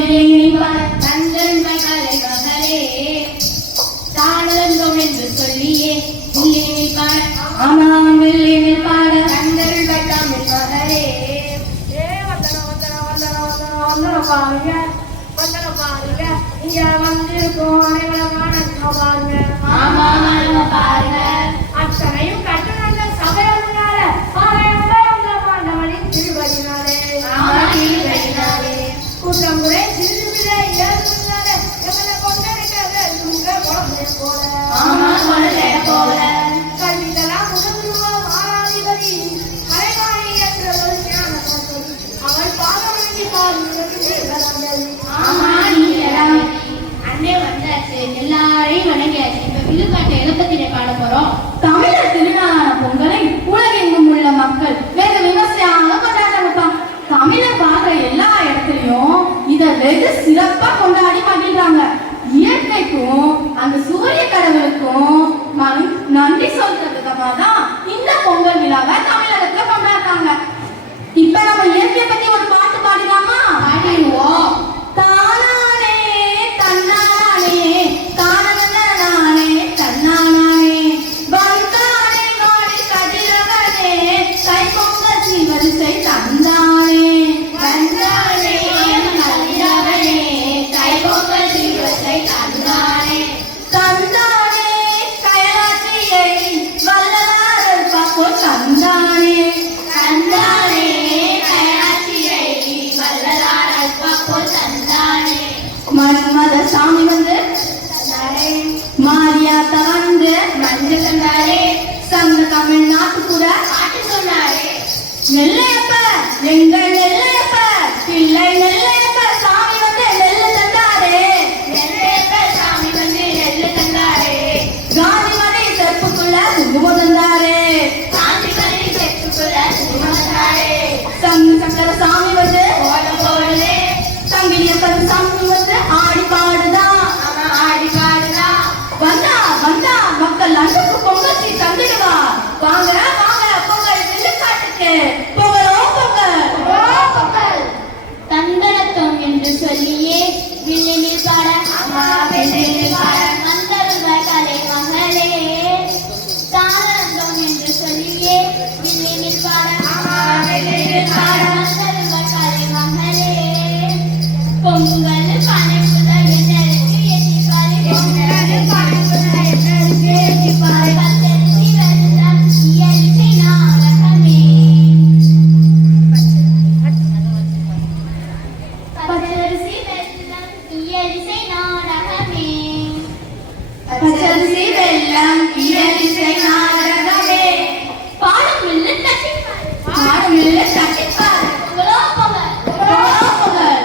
தங்கள் மகளை மகளே தாளந்தோம் என்று சொல்லியே வில்லினில் பாட ஆமாம் வில்லினில் பாட தங்கள் தமிழ் மகளே பாருங்க பாருங்க இங்க வந்திருக்கோம் அனைவரும் பாருங்க ஆமா பாருங்க அத்தனையும் கட்டுநாத சபையால பாண்டவனின் திருவடினாலே கூட்டம் கூட சிறு பிள்ளை ஏழுனாலே எங்களை கொண்டடிக்காத போல கல்விதெல்லாம் முதல்வா மாறாதிபதி மறைவாணி என்ற ஒரு ஞான அவள் பாதவனுக்கு அண்ணே வந்தாச்சு எல்லாரையும் வணங்கியாச்சு. இப்ப விழுக்காட்டை எழுப்பத்திலே பாட போறோம். தமிழர் திருநாளான பொங்கலை உலகெங்கும் உள்ள மக்கள் வெகு விமர்சையாக கொண்டாடுறாங்கப்பா. தமிழர் பார்க்குற எல்லா இடத்துலயும் இதை வெகு சிறப்பா கொண்டாடி மகிழ்றாங்க. இயற்கைக்கும் அந்த சூரிய கடவுளுக்கும் நன்றி சொல்ற விதமா தான் இந்த பொங்கல் விழாவை தமிழகத்துல கொண்டாடுறாங்க. இப்ப நம்ம இயற்கையை பத்தி ஒரு பாட்டு பாடிடலாமா? பாடிடுவோம். தானானே தன்னானே தானே தன்னானே வந்தானே நாடி கதிரவனே கை பொங்க சிவரிசை தந்தானே வந்தானே கதிரவனே கை பொங்க சிவரிசை தந்தானே தந்தானே கயலாற்றியை வல்லலாரல் பாப்போ தந்தானே தந்தானே கயலாற்றியை வல்லலாரல் பாப்போ தந்தானே மன்மத சாமி வந்து மாரியாத்த வந்து மஞ்ச தந்தாரே சங்க தமிழ்நாட்டு கூட பாட்டு சொன்னாரே நெல்லையப்ப எங்கள் நெல்லையப்ப பிள்ளை நெல்லையப்ப சாமி வந்து நெல்லு தந்தாரே நெல்லையப்ப சாமி வந்து நெல்லு தந்தாரே காந்தி மலை செப்புக்குள்ள குங்குமம் தந்தாரே காந்தி மலை செப்புக்குள்ள குங்குமம் தந்தாரே சங்கு சக்கர சாமி வந்து கோலம் போடுதே சங்கிலியப்பன் சாமி வந்து ஆடி பாடுதான் ஆடி பாடுதா வந்தா வந்தா மக்கள் அன்புக்கு பொங்கச்சி தந்துடுவா வாங்க வாங்க பொங்கல் விழுக்காட்டுக்கு பொங்கலோ பொங்கல் பொங்கல் தந்தனத்தோம் என்று சொல்லியே வில்லினில் பாட அம்மா வில்லினில் பாட மந்தருவர் கலை மகளே தானந்தோம் என்று சொல்லியே வில்லினில் பாட அம்மா வில்லினில் பாட மந்தருவர் கலை மகளே பொங்கல் பனைப்புத என்னருக்கு எண்ணி பாரு பொங்கல் பனைப்புத என்னருக்கு எண்ணி பாரு பச்சரிசி வெல்லம் இயலிசை நாடகமே பச்சரிசி வெல்லம் இயலிசை நாடகமே பச்சரிசி வெல்லம் இயலிசை நாடகமே பாடும் மில்லு தட்டிப்பாரு பாடும் இல்லை தட்டிப்பார் பொங்கலோ பொங்கல் பொங்கலோ பொங்கல்.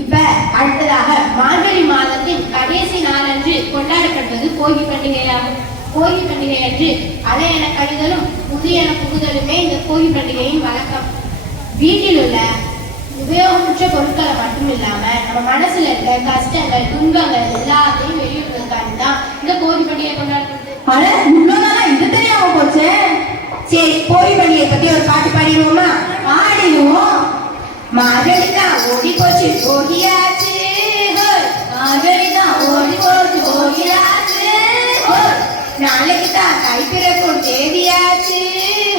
இப்ப அடுத்ததாக மார்கழி மாதத்தின் கடைசி நாளன்று கொண்டாடப்படுவது போகி பண்டிகையாகும். போகி பண்டிகை அன்று அலை என கழிதலும் புது என புகுதலுமே இந்த போகி பண்டிகையின் வழக்கம். வீட்டில் உள்ள உபயோகமற்ற பொருட்களை மட்டும் இல்லாம நம்ம மனசுல இருக்க கஷ்டங்கள் துன்பங்கள் எல்லாத்தையும் வெளியிடுவதற்காக தான் இந்த போகி பண்டிகை கொண்டாடுறது. அட இவ்வளவுதானா இது தெரியாம போச்சு. சரி, போகி பண்டிகை பத்தி ஒரு பாட்டு பாடிடுவோமா? ஆடிடுவோம். மார்கழிதான் ஓடி போச்சு போகியாச்சு ஹோய். மார்கழிதான் ஓடி போச்சு போகியாச்சு ஹோய். நாளைக்கு தான் தை பிறக்கும் தேதியாச்சு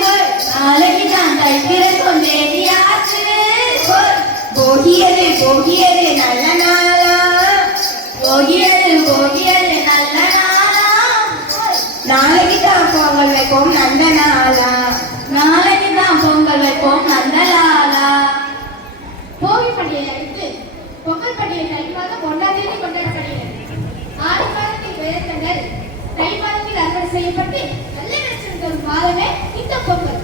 ஹோய். நாளைக்கு தான் தை பிறக்கும் தேதியாச்சு ஹோய். போகியது போகியது நல்ல நாளா போகியது போகியது நல்ல நாளா நாளைக்கு தான் பொங்கல் வைப்போம் நல்ல நாளா நாளைக்கு தான் பொங்கல் வைப்போம் நல்ல நாளா. போகி பண்டிகை அடுத்து பொங்கல் பண்டிகை தை மாதம் 1ஆம் தேதி கொண்டாடப்படுகிறது. ஆடி மாதத்தில் விளைச்சங்கள் தை மாதத்தில் அறுவடை செய்யப்பட்டு நல்ல விளைச்சல் தரும் மாதமே இந்த பொங்கல்.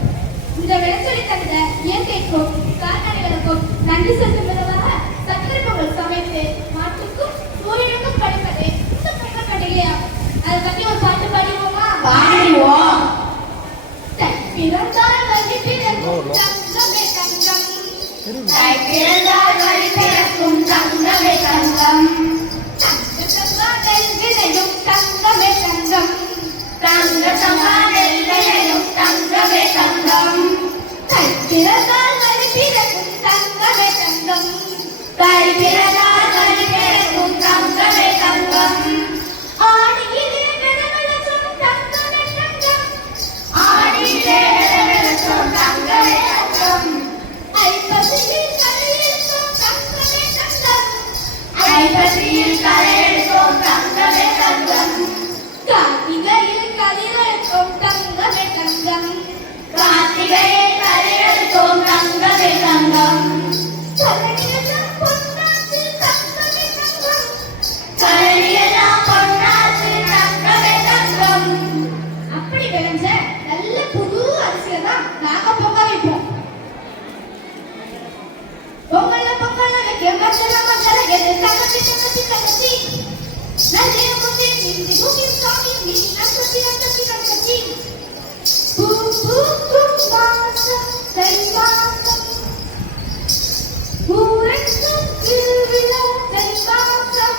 இந்த விளைச்சலை தந்த இயற்கைக்கும் கால்நடைகளுக்கும் நன்றி செலுத்தும் விதமாக சர்க்கரை பொங்கல் சமைத்து மாட்டுக்கும் சூரியனுக்கும் படைப்பது இந்த பொங்கல் பண்டிகையாகும். அதை பற்றி ஒரு பாட்டு பாடிடுவோமா? பாடிடுவோம். தை பிறந்தால் வழி பிறக்கும் தங்கமே தங்கம். தை பிறந்தால் வழி பிறக்கும் தங்கமே தங்கம். தங்கமே தங்கம். தங்க சங்கானெல் விளையும் தங்கமே தங்கம். தை பிறந்தால் வழி பிறக்கும் தங்கமே தை பிறந்தால் கனி பிறக்கும் தங்கமே தங்கம். ஆடியிலே வெலவெலக்கும் தங்கமே தங்கம். ஆடியிலே வெலவெலக்கும் தங்கமே தங்கம். ஐப்பசியில் கலையெடுக்கும் தங்கமே தங்கம். ஐப்பசியில் கலையெடுக்கும் தங்கமே தங்கம். கார்த்திகையில் கதிரெடுக்கும் தங்கமே தங்கம். கார்த்திகையில் கதிரெடுக்கும் தங்கமே தங்கம். கலனியெல்லாம் பொன்னாச்சு தங்கமே தங்கம். கலனியெல்லாம் பொன்னாச்சு தங்கமே தங்கம். அப்படி விளைஞ்ச நல்ல புது அரிசியை தான் நாங்க பொங்க வைப்போம். பொங்கல்ல வைக்க மஞ்சள எது தங்கச்சி தங்கச்சி தங்கச்சி. நல்ல முந்தி மிந்தி முகி சாமி மிந்தி நங்கச்சி நங்கச்சி நங்கச்சி. பூ பூ பூ வாசம் தை வாசம். பூரெங்கும் திருவிழா தை வாசம்.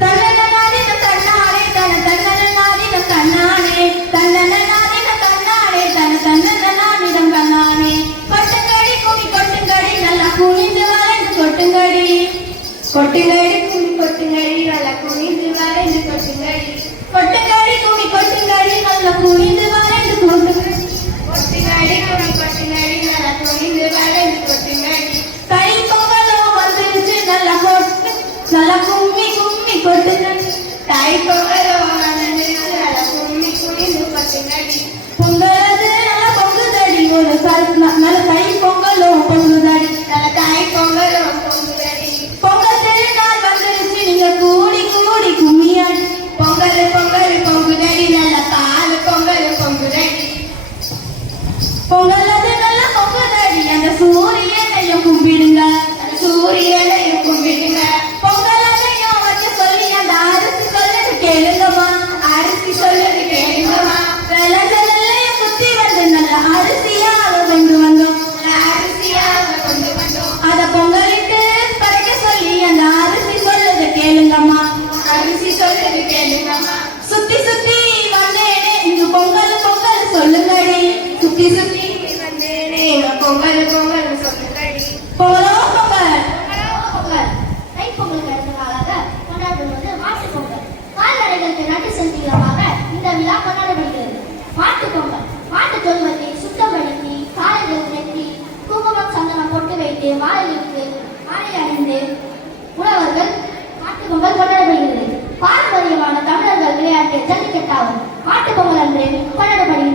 தன்னனனாதின தன்னாரே தன தன்னனனாதின தன்னாரே தன்னனனாதின தன்னாரே தன தன்னனனாதினம் கண்ணானே. கொட்டுங்கடி கும்மி கொட்டுங்கடி நல்லா குனிந்து வளைந்து கொட்டுங்கடி. கொட்டுங்கடி கும்மி கொட்டுங்கடி நல்லா குனிந்து வளைந்து கொட்டுங்கடி. கொட்டுங்கடி கும்மி கொட்டுங்கடி நல்லா குனிந்து வளைந்து கொட்டுங்கடி. கொட்டுங்கடி கும்மி கொட்டுங்கடி நல்லா குனிந்து வளைந்து கொட்டுங்கடி. கை பொங்கலோ வந்துருச்சு நல்லா கொட்டு நல்லா கும்மி கும்மி கொட்டுங்கடி. தை பொங்கலோ வந்துருச்சு நல்லா கும்மி குனிந்து கொட்டுங்கடி. பொங்கலது நல்லா பொங்குதடி ஒரு நல்ல தை பொங்கலோ பொங்குதடி. நல்ல தை பொங்கலோ பொங்குதடி. பொங்கல் திருநாள் வந்துருச்சு நீங்க கூடி கூடி கும்மியாடி. பொங்கல் பொங்கல் பொங்குதடி நல்ல பால் பொங்கல் பொங்குதடி. பொங்கலது நல்லா பொங்குதடி அந்த சூரியனையும் கும்பிடுங்க. அந்த சூரியனையும் கும்பிடுங்க. பொங்கலதையும் வச்சு சொல்லி அந்த அரிசி சொல்லுது கேளுங்கம்மா. அரிசி சொல்லுது கேளுங்கம்மா. வெள்ளச்சலையும் சுத்தி வந்து நல்ல அரிசியாக கொண்டு வந்தோம். அரிசியாக கொண்டு வந்தோம். அத பொங்கலிட்டு படைக்க சொல்லி அந்த அரிசி சொல்லுது கேளுங்கம்மா. அரிசி சொல்லுது கேளுங்கம்மா. சுத்தி சுத்தி வந்தேனே இங்கு பொங்கல் பொங்கல் சொல்லுங்கடி. சுத்தி சுத்தி வந்தேனே இங்க பொங்கல் பொங்கல் சொல்லுங்கடி. பொங்கலோ பொங்கல் பொங்கல் தைப்பொங்கலுக்கு அடுத்த நாளாக கொண்டாடப்படுவது மாட்டுப் பொங்கல். கால்நடைகளுக்கு நன்றி செலுத்துகிறதாக இந்த விழா கொண்டாடப்படுகிறது. மாட்டுப் பொங்கல் மாட்டு தொழுவத்தை சுத்தப்படுத்தி காலைகளுக்கு நெற்றி குங்குமம் சந்தனம் பொட்டு வைத்து மாலைகளுக்கு மாலை அணிந்து உழவர்கள் மாட்டுப் பொங்கல் கொண்டாடப்படுகிறது. பாரம்பரியமான தமிழர்கள் விளையாட்டு ஜல்லிக்கட்டாகும் மாட்டுப் பொங்கல் அன்று கொண்டாடப்படுகிறது.